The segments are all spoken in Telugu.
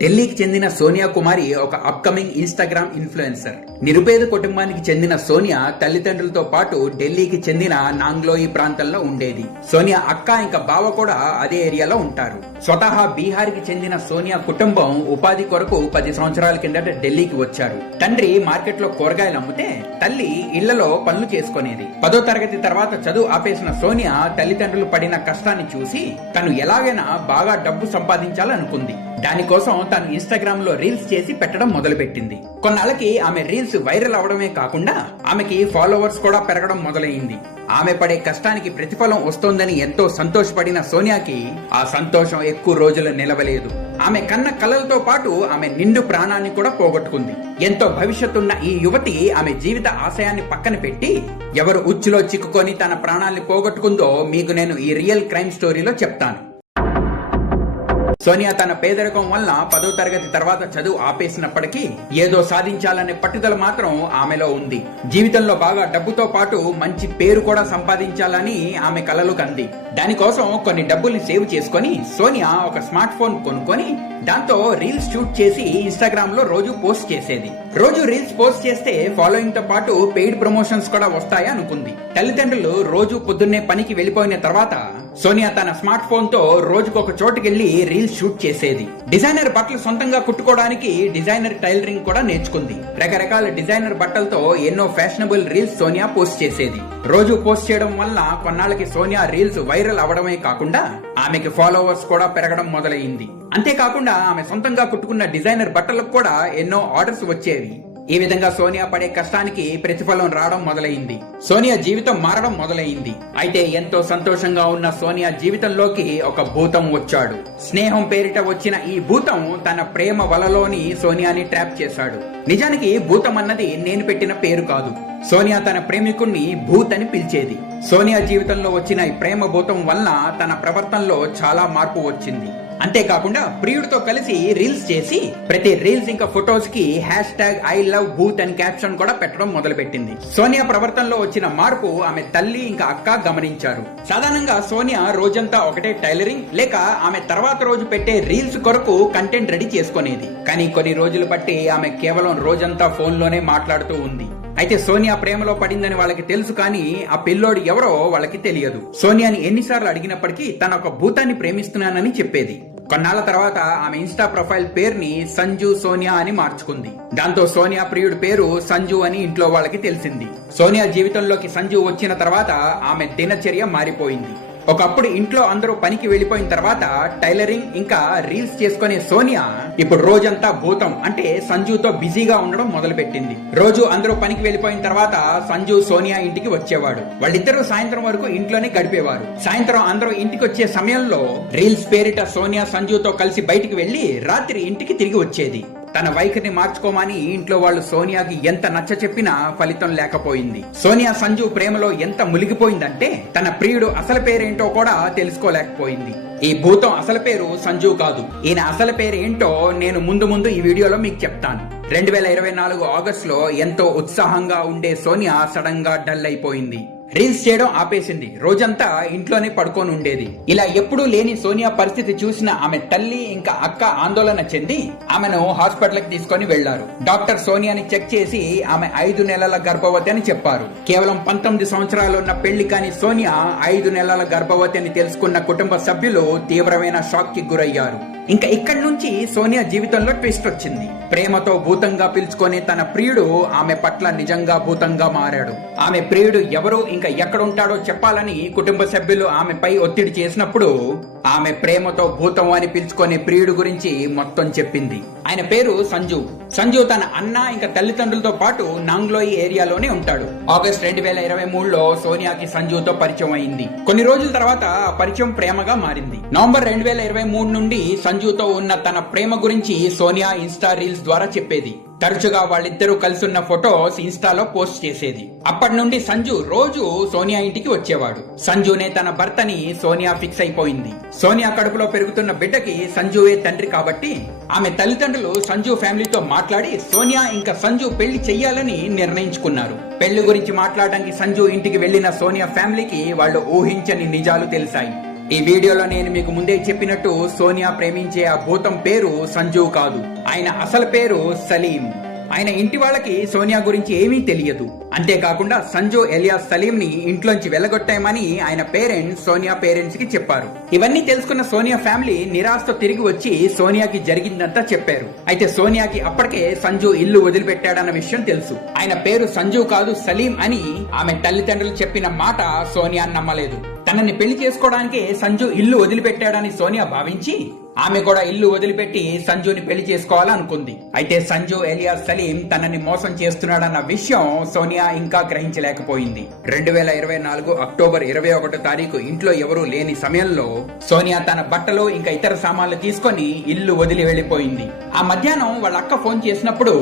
ఢిల్లీకి చెందిన సోనియా కుమారి ఒక అప్కమింగ్ ఇన్స్టాగ్రామ్ ఇన్ఫ్లుయెన్సర్. నిరుపేద కుటుంబానికి చెందిన సోనియా తల్లిదండ్రులతో పాటు ఢిల్లీకి చెందిన నాంగ్లోయి ప్రాంతంలో ఉండేది. సోనియా అక్క ఇంకా బావ కూడా అదే ఏరియాలో ఉంటారు. స్వతహా బీహార్ కి చెందిన సోనియా కుటుంబం ఉపాధి కొరకు 10 సంవత్సరాల కిందట ఢిల్లీకి వచ్చారు. తండ్రి మార్కెట్ లో కూరగాయలు అమ్మితే తల్లి ఇళ్లలో పనులు చేసుకునేది. 10వ తరగతి తర్వాత చదువు ఆపేసిన సోనియా తల్లిదండ్రులు పడిన కష్టాన్ని చూసి తను ఎలాగైనా బాగా డబ్బు సంపాదించాలనుకుంది. దానికోసం తను ఇన్స్టాగ్రామ్ లో రీల్స్ చేసి పెట్టడం మొదలుపెట్టింది. కొన్నాళ్ళకి ఆమె రీల్స్ వైరల్ అవడమే కాకుండా ఆమెకి ఫాలోవర్స్ కూడా పెరగడం మొదలైంది. ఆమె పడే కష్టానికి ప్రతిఫలం వస్తోందని ఎంతో సంతోషపడిన సోనియాకి ఆ సంతోషం ఎక్కువ రోజులు నిలవలేదు. ఆమె కన్న కలలతో పాటు ఆమె నిండు ప్రాణాన్ని కూడా పోగొట్టుకుంది. ఎంతో భవిష్యత్తున్న ఈ యువతి ఆమె జీవిత ఆశయాన్ని పక్కన పెట్టి ఎవరు ఉచ్చులో చిక్కుకొని తన ప్రాణాన్ని పోగొట్టుకుందో మీకు నేను ఈ రియల్ క్రైమ్ స్టోరీలో చెప్తాను. సోనియా తన పేదరికం వల్ల 10వ తరగతి తర్వాత చదువు ఆపేసినప్పటికీ ఏదో సాధించాలనే పట్టుదల మాత్రం ఆమెలో ఉంది. జీవితంలో బాగా డబ్బుతో పాటు మంచి పేరు కూడా సంపాదించాలని ఆమె కలలు కంది. దానికోసం కొన్ని డబ్బుల్ని సేవ్ చేసుకుని సోనియా ఒక స్మార్ట్ ఫోన్ కొనుక్కొని దాంతో రీల్స్ షూట్ చేసి ఇన్స్టాగ్రామ్ లో రోజు పోస్ట్ చేసేది. రోజు రీల్స్ పోస్ట్ చేస్తే ఫాలోయింగ్ తో పాటు పెయిడ్ ప్రమోషన్స్ కూడా వస్తాయి అనుకుంది. తల్లిదండ్రులు రోజు పొద్దున్నే పనికి వెళ్లిపోయిన తర్వాత సోనియా తన స్మార్ట్ ఫోన్ తో రోజుకొక చోటుకెళ్లి రీల్స్ షూట్ చేసేది. డిజైనర్ బట్టలు సొంతంగా కుట్టుకోవడానికి డిజైనర్ టైలరింగ్ కూడా నేర్చుకుంది. రకరకాల డిజైనర్ బట్టలతో ఎన్నో ఫ్యాషనబుల్ రీల్స్ సోనియా పోస్ట్ చేసేది. రోజు పోస్ట్ చేయడం వల్ల కొన్నాళ్ళకి సోనియా రీల్స్ వైరల్ అవడమే కాకుండా ఆమెకి ఫాలోవర్స్ కూడా పెరగడం మొదలైంది. అంతేకాకుండా ఆమె సొంతంగా కుట్టుకున్న డిజైనర్ బట్టలకు కూడా ఎన్నో ఆర్డర్స్ వచ్చేవి. ఈ విధంగా సోనియా పడే కష్టానికి ప్రతిఫలం రావడం మొదలైంది. సోనియా జీవితం మారడం మొదలైంది. అయితే ఎంతో సంతోషంగా ఉన్న సోనియా జీవితంలోకి ఒక భూతం వచ్చాడు. స్నేహం పేరిట వచ్చిన ఈ భూతం తన ప్రేమ వలలోని సోనియాని ట్రాప్ చేశాడు. నిజానికి భూతం అన్నది నేను పెట్టిన పేరు కాదు. సోనియా తన ప్రేమికుణ్ణి భూత్ అని పిలిచేది. సోనియా జీవితంలో వచ్చిన ఈ ప్రేమ భూతం వల్ల తన ప్రవర్తనలో చాలా మార్పు వచ్చింది. అంతేకాకుండా ప్రియుడితో కలిసి రీల్స్ చేసి ప్రతి రీల్స్ ఇంకా ఫొటోస్ కి #ILOVEBHOOT అని క్యాప్షన్ కూడా పెట్టడం మొదలుపెట్టింది. సోనియా ప్రవర్తనలో వచ్చిన మార్పు ఆమె తల్లి ఇంకా అక్క గమనించారు. సాధారణంగా సోనియా రోజంతా ఒకటే టైలరింగ్ లేక ఆమె తర్వాత రోజు పెట్టే రీల్స్ కొరకు కంటెంట్ రెడీ చేసుకునేది. కానీ కొన్ని రోజులు బట్టి ఆమె కేవలం రోజంతా ఫోన్ లోనే మాట్లాడుతూ ఉంది. అయితే సోనియా ప్రేమలో పడిందని వాళ్ళకి తెలుసు, కానీ ఆ పిల్లోడు ఎవరో వాళ్ళకి తెలియదు. సోనియాని ఎన్నిసార్లు అడిగినప్పటికీ తన ఒక భూతాన్ని ప్రేమిస్తున్నానని చెప్పేది. కొన్నాళ్ళ తర్వాత ఆమె ఇన్స్టా ప్రొఫైల్ పేరుని సంజు సోనియా అని మార్చుకుంది. దాంతో సోనియా ప్రియుడి పేరు సంజు అని ఇంట్లో వాళ్ళకి తెలిసింది. సోనియా జీవితంలోకి సంజు వచ్చిన తర్వాత ఆమె దినచర్య మారిపోయింది. ఒకప్పుడు ఇంట్లో అందరూ పనికి వెళ్లిపోయిన తర్వాత టైలరింగ్ ఇంకా రీల్స్ చేసుకునే సోనియా ఇప్పుడు రోజంతా భూతం అంటే సంజుతో బిజీగా ఉండడం మొదలుపెట్టింది. రోజు అందరూ పనికి వెళ్లిపోయిన తర్వాత సంజు సోనియా ఇంటికి వచ్చేవాడు. వాళ్ళిద్దరూ సాయంత్రం వరకు ఇంట్లోనే గడిపేవారు. సాయంత్రం అందరూ ఇంటికి వచ్చే సమయంలో రీల్స్ పేరిట సోనియా సంజుతో కలిసి బయటికి వెళ్లి రాత్రి ఇంటికి తిరిగి వచ్చేది. తన వైఖరిని మార్చుకోమని ఇంట్లో వాళ్ళు సోనియాకి ఎంత నచ్చ చెప్పినా ఫలితం లేకపోయింది. సోనియా సంజు ప్రేమలో ఎంత మునిగిపోయిందంటే తన ప్రియుడు అసలు పేరేంటో కూడా తెలుసుకోలేకపోయింది. ఈ భూతం అసలు పేరు సంజు కాదు. ఈయన అసలు పేరు ఏంటో నేను ముందు ఈ వీడియోలో మీకు చెప్తాను. 2024 ఆగస్టులో ఎంతో ఉత్సాహంగా ఉండే సోనియా సడన్ గా డల్ అయిపోయింది. రీల్స్ చేయడం ఆపేసింది. రోజంతా ఇంట్లోనే పడుకొని ఉండేది. ఇలా ఎప్పుడూ లేని సోనియా పరిస్థితి చూసిన ఆమె తల్లి ఇంకా అక్క ఆందోళన చెంది ఆమెను హాస్పిటల్ కి తీసుకొని వెళ్లారు. డాక్టర్ సోనియాని చెక్ చేసి ఆమె 5 నెలల గర్భవతి అని చెప్పారు. కేవలం 19 సంవత్సరాలు ఉన్న పెళ్లి కాని సోనియా 5 నెలల గర్భవతి అని తెలుసుకున్న కుటుంబ సభ్యులు తీవ్రమైన షాక్ కి గురయ్యారు. ఇంకా ఇక్కడి నుంచి సోనియా జీవితంలో ట్విస్ట్ వచ్చింది. ప్రేమతో భూతంగా పిలుచుకొని తన ప్రియుడు ఆమె పట్ల నిజంగా భూతంగా మారాడు. ఆమె ప్రియుడు ఎవరు ఇంకా ఎక్కడుంటాడో చెప్పాలని కుటుంబ సభ్యులు ఆమెపై ఒత్తిడి చేసినప్పుడు ఆమె ప్రేమతో భూతం అని పిలుచుకునే ప్రియుడు గురించి మొత్తం చెప్పింది. ఆయన పేరు సంజు. సంజు తన అన్న ఇంకా తల్లిదండ్రులతో పాటు నాంగ్లోయి ఏరియాలోనే ఉంటాడు. ఆగస్ట్ 2023లో సోనియాకి సంజుతో పరిచయం అయింది. కొన్ని రోజుల తర్వాత ఆ పరిచయం ప్రేమగా మారింది. నవంబర్ 2023 నుండి సంజుతో ఉన్న తన ప్రేమ గురించి సోనియా ఇన్స్టా రీల్స్ ద్వారా చెప్పేది. తరచుగా వాళ్ళిద్దరూ కలిసున్న ఫొటోస్ ఇన్స్టాలో పోస్ట్ చేసేది. అప్పటి నుండి సంజు రోజు సోనియా ఇంటికి వచ్చేవాడు. సంజునే తన భర్తని సోనియా ఫిక్స్ అయిపోయింది. సోనియా కడుపులో పెరుగుతున్న బిడ్డకి సంజువే తండ్రి కాబట్టి ఆమె తల్లిదండ్రులు సంజు ఫ్యామిలీతో మాట్లాడి సోనియా ఇంకా సంజు పెళ్లి చెయ్యాలని నిర్ణయించుకున్నారు. పెళ్లి గురించి మాట్లాడడానికి సంజు ఇంటికి వెళ్లిన సోనియా ఫ్యామిలీకి వాళ్ళు ఊహించని నిజాలు తెలిసాయి. ఈ వీడియోలో నేను మీకు ముందే చెప్పినట్టు సోనియా ప్రేమించే ఆ భూతం పేరు సంజు కాదు. ఆయన అసలు పేరు సలీం. ఆయన ఇంటి వాళ్ళకి సోనియా గురించి ఏమీ తెలియదు. అంతేకాకుండా సంజు ఎలియాస్ సలీం ని ఇంట్లోంచి వెళ్లగొట్టామని ఆయన పేరెంట్స్ సోనియా పేరెంట్స్ కి చెప్పారు. ఇవన్నీ తెలుసుకున్న సోనియా ఫ్యామిలీ నిరాశతో తిరిగి వచ్చి సోనియాకి జరిగిందంతా చెప్పారు. అయితే సోనియాకి అప్పటికే సంజు ఇల్లు వదిలిపెట్టాడన్న విషయం తెలుసు. ఆయన పేరు సంజు కాదు సలీం అని ఆమె తల్లిదండ్రులు చెప్పిన మాట సోనియా నమ్మలేదు. తనని పెళ్లి చేసుకోవడానికి సంజు ఇల్లు వదిలిపెట్టాడని సోనియా భావించి ఆమె కూడా ఇల్లు వదిలిపెట్టి సంజుని పెళ్లి చేసుకోవాలనుకుంది. అయితే సంజు ఎలియాస్ సలీం తనని మోసం చేస్తున్నాడన్న విషయం సోనియా ఇంకా గ్రహించలేకపోయింది. 2024 అక్టోబర్ 21 తారీఖు ఇంట్లో ఎవరూ లేని సమయంలో సోనియా తన బట్టలు ఇంకా ఇతర సామాన్లు తీసుకొని ఇల్లు వదిలి వెళ్లిపోయింది. ఆ మధ్యాహ్నం వాళ్ళ అక్క ఫోన్ చేసినప్పుడు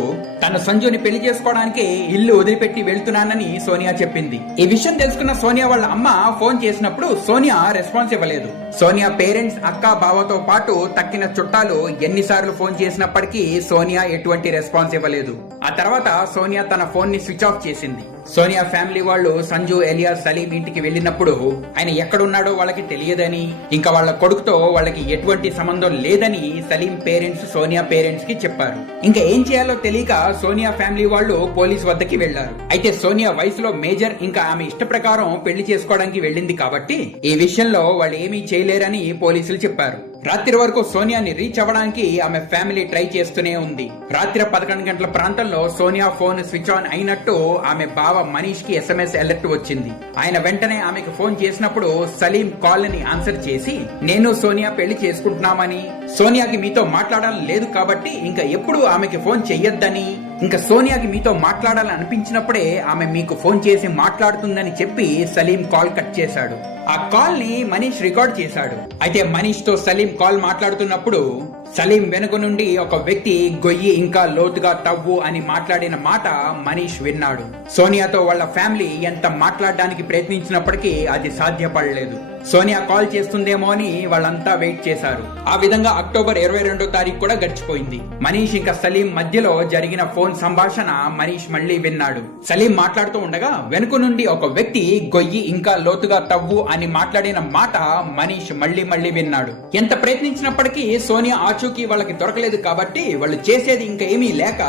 తను సంజుని పెళ్లి చేసుకోవడానికి ఇల్లు వదిలిపెట్టి వెళ్తున్నానని సోనియా చెప్పింది. ఈ విషయం తెలుసుకున్న సోనియా వాళ్ళ అమ్మ ఫోన్ చేసినప్పుడు సోనియా రెస్పాన్స్ ఇవ్వలేదు. సోనియా పేరెంట్స్ అక్క బావతో పాటు తక్కిన చుట్టాలు ఎన్నిసార్లు ఫోన్ చేసినప్పటికీ సోనియా ఎటువంటి రెస్పాన్స్ ఇవ్వలేదు. ఆ తర్వాత సోనియా తన ఫోన్ ని స్విచ్ ఆఫ్ చేసింది. సోనియా ఫ్యామిలీ వాళ్ళు సంజు ఎలియాస్ సలీం ఇంటికి వెళ్ళినప్పుడు ఆయన ఎక్కడున్నాడో వాళ్ళకి తెలియదని, ఇంకా వాళ్ళ కొడుకుతో వాళ్ళకి ఎటువంటి సంబంధం లేదని సలీం పేరెంట్స్ సోనియా పేరెంట్స్ కి చెప్పారు. ఇంకా ఏం చేయాలో తెలియక సోనియా ఫ్యామిలీ వాళ్ళు పోలీస్ వద్దకి వెళ్లారు. అయితే సోనియా వయసులో మేజర్, ఇంకా ఆమె ఇష్ట ప్రకారం పెళ్లి చేసుకోవడానికి వెళ్ళింది కాబట్టి ఈ విషయంలో వాళ్ళు ఏమీ చేయలేరని పోలీసులు చెప్పారు. రాత్రి వరకు సోనియాని రీచ్ అవ్వడానికి ఆమె ఫ్యామిలీ ట్రై చేస్తూనే ఉంది. రాత్రి 11 గంటల ప్రాంతంలో సోనియా ఫోన్ స్విచ్ ఆన్ అయినట్టు ఆమె బావ మనీష్ కి SMS అలర్ట్ వచ్చింది. ఆయన వెంటనే ఆమెకు ఫోన్ చేసినప్పుడు సలీం కాల్ ని ఆన్సర్ చేసి, నేను సోనియా పెళ్లి చేసుకుంటున్నామని, సోనియాకి మీతో మాట్లాడాలని లేదు కాబట్టి ఇంకా ఎప్పుడు ఆమెకి ఫోన్ చెయ్యొద్దని, ఇంకా సోనియాకి మీతో మాట్లాడాలని అనిపించినప్పుడే ఆమె మీకు ఫోన్ చేసి మాట్లాడుతుందని చెప్పి సలీం కాల్ కట్ చేశాడు. ఆ కాల్ ని మనీష్ రికార్డ్ చేశాడు. అయితే మనీష్ తో సలీం కాల్ మాట్లాడుతున్నప్పుడు సలీం వెనుక నుండి ఒక వ్యక్తి గొయ్యి ఇంకా లోతుగా తవ్వు అని మాట్లాడిన మాట మనీష్ విన్నాడు. సోనియాతో వాళ్ళ ఫ్యామిలీ ఎంత మాట్లాడడానికి ప్రయత్నించినప్పటికీ అది సాధ్యపడలేదు. సోనియా కాల్ చేస్తుందేమో అని వాళ్ళంతా వెయిట్ చేశారు. ఆ విధంగా అక్టోబర్ 22 తారీఖు కూడా గడిచిపోయింది. మనీష్ ఇంకా సలీం మధ్యలో జరిగిన ఫోన్ సంభాషణ మనీష్ మళ్లీ విన్నాడు. సలీం మాట్లాడుతూ ఉండగా వెనుక నుండి ఒక వ్యక్తి గొయ్యి ఇంకా లోతుగా తవ్వు అని మాట్లాడిన మాట మనీష్ మళ్లీ విన్నాడు. ఎంత ప్రయత్నించినప్పటికీ సోనియా ఆచూకీ వాళ్ళకి దొరకలేదు కాబట్టి వాళ్ళు చేసేది ఇంకా ఏమీ లేక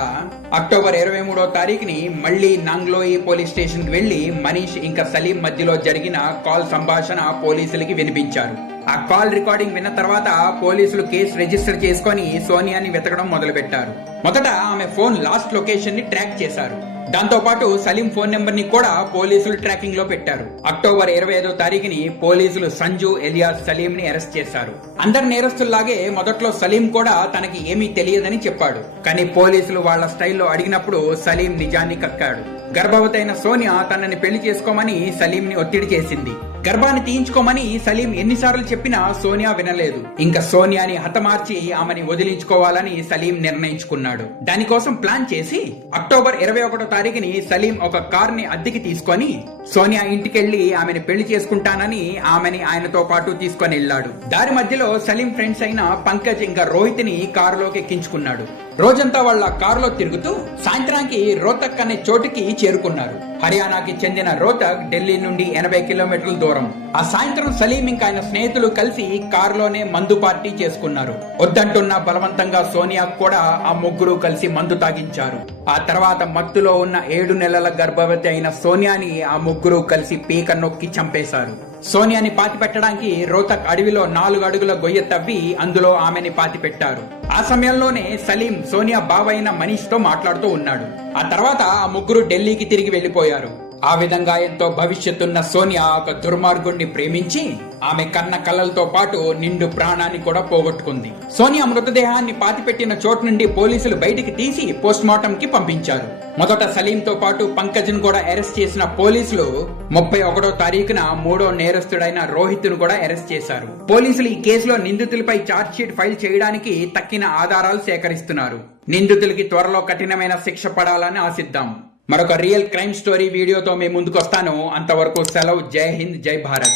అక్టోబర్ 23 తారీఖుని మళ్లీ నాంగ్లోయి పోలీస్ స్టేషన్ కి వెళ్లి మనీష్ ఇంకా సలీం మధ్యలో జరిగిన కాల్ సంభాషణ పోలీసులకి వినిపించారు. ఆ కాల్ రికార్డింగ్ విన్న తర్వాత పోలీసులు కేసు రిజిస్టర్ చేసుకుని సోనియాని వెతకడం మొదలు పెట్టారు. మొదట ఆమె ఫోన్ లాస్ట్ లొకేషన్ ని ట్రాక్ చేశారు. దాంతో పాటు సలీం ఫోన్ నెంబర్ ని కూడా పోలీసులు ట్రాకింగ్ లో పెట్టారు. అక్టోబర్ 25 తారీఖుని పోలీసులు సంజు ఎలియాస్ సలీం ని అరెస్ట్ చేశారు. అందరి నేరస్తుల్లాగే మొదట్లో సలీం కూడా తనకి ఏమీ తెలియదని చెప్పాడు. కానీ పోలీసులు వాళ్ళ స్టైల్లో అడిగినప్పుడు సలీం నిజాన్ని కక్కాడు. గర్భవతైన సోనియా తనని పెళ్లి చేసుకోమని సలీం ని ఒత్తిడి చేసింది. గర్భాన్ని తీయించుకోమని సలీం ఎన్నిసార్లు చెప్పినా సోనియా వినలేదు. ఇంకా సోనియాని హతమార్చి ఆమెని వదిలించుకోవాలని సలీం నిర్ణయించుకున్నాడు. దానికోసం ప్లాన్ చేసి అక్టోబర్ 21 తారీఖుని సలీం ఒక కార్ ని అద్దెకి తీసుకొని సోనియా ఇంటికెళ్లి ఆమెను పెళ్లి చేసుకుంటానని ఆమెని ఆయనతో పాటు తీసుకొని వెళ్లాడు. దారి మధ్యలో సలీం ఫ్రెండ్స్ అయిన పంకజ్ ఇంకా రోహిత్ ని కారులోకి ఎక్కించుకున్నాడు. రోజంతా వాళ్ళ కారులో తిరుగుతూ సాయంత్రానికి రోహ్తక్ అనే చోటుకి చేరుకున్నారు. హర్యానాకి చెందిన రోహ్తక్ ఢిల్లీ నుండి 80 కిలోమీటర్ల దూరం. ఆ సాయంత్రం సలీం ఇంకా ఆయన స్నేహితులు కలిసి కారులోనే మందు పార్టీ చేసుకున్నారు. వద్దంటున్న బలవంతంగా సోనియా కూడా ఆ ముగ్గురు కలిసి మందు తాగించారు. ఆ తర్వాత మత్తులో ఉన్న 7 నెలల గర్భవతి అయిన సోనియాని ఆ ముగ్గురు కలిసి పీక నొక్కి చంపేశారు. సోనియాని పాతి పెట్టడానికి రోహ్తక్ అడవిలో 4 అడుగుల గొయ్య తవ్వి అందులో ఆమెని పాతి పెట్టారు. ఆ సమయంలోనే సలీం సోనియా బావైన మనీష్ తో మాట్లాడుతూ ఉన్నాడు. ఆ తర్వాత ఆ ముగ్గురు ఢిల్లీకి తిరిగి వెళ్లిపోయారు. ఆ విధంగా ఎంతో భవిష్యత్తున్న సోనియా ఒక దుర్మార్గుణ్ణి ప్రేమించి ఆమె కన్న కళ్ళలతో పాటు నిండు ప్రాణాన్ని కూడా పోగొట్టుకుంది. సోనియా మృతదేహాన్ని పాతిపెట్టిన చోటు నుండి పోలీసులు బయటికి తీసి పోస్ట్ మార్టం కి పంపించారు. మొదట సలీంతో పాటు పంకజ్ ను కూడా అరెస్ట్ చేసిన పోలీసులు 31 తారీఖున 3వ నేరస్తుడైన రోహిత్ ను కూడా అరెస్ట్ చేశారు. పోలీసులు ఈ కేసులో నిందితులపై ఛార్జ్ షీట్ ఫైల్ చేయడానికి తక్కిన ఆధారాలు సేకరిస్తున్నారు. నిందితులకి త్వరలో కఠినమైన శిక్ష పడాలని ఆశిద్దాం. మరొక రియల్ క్రైమ్ స్టోరీ వీడియోతో మేము ముందుకు వస్తాను. అంతవరకు సెలవు. జై హింద్, జై భారత్.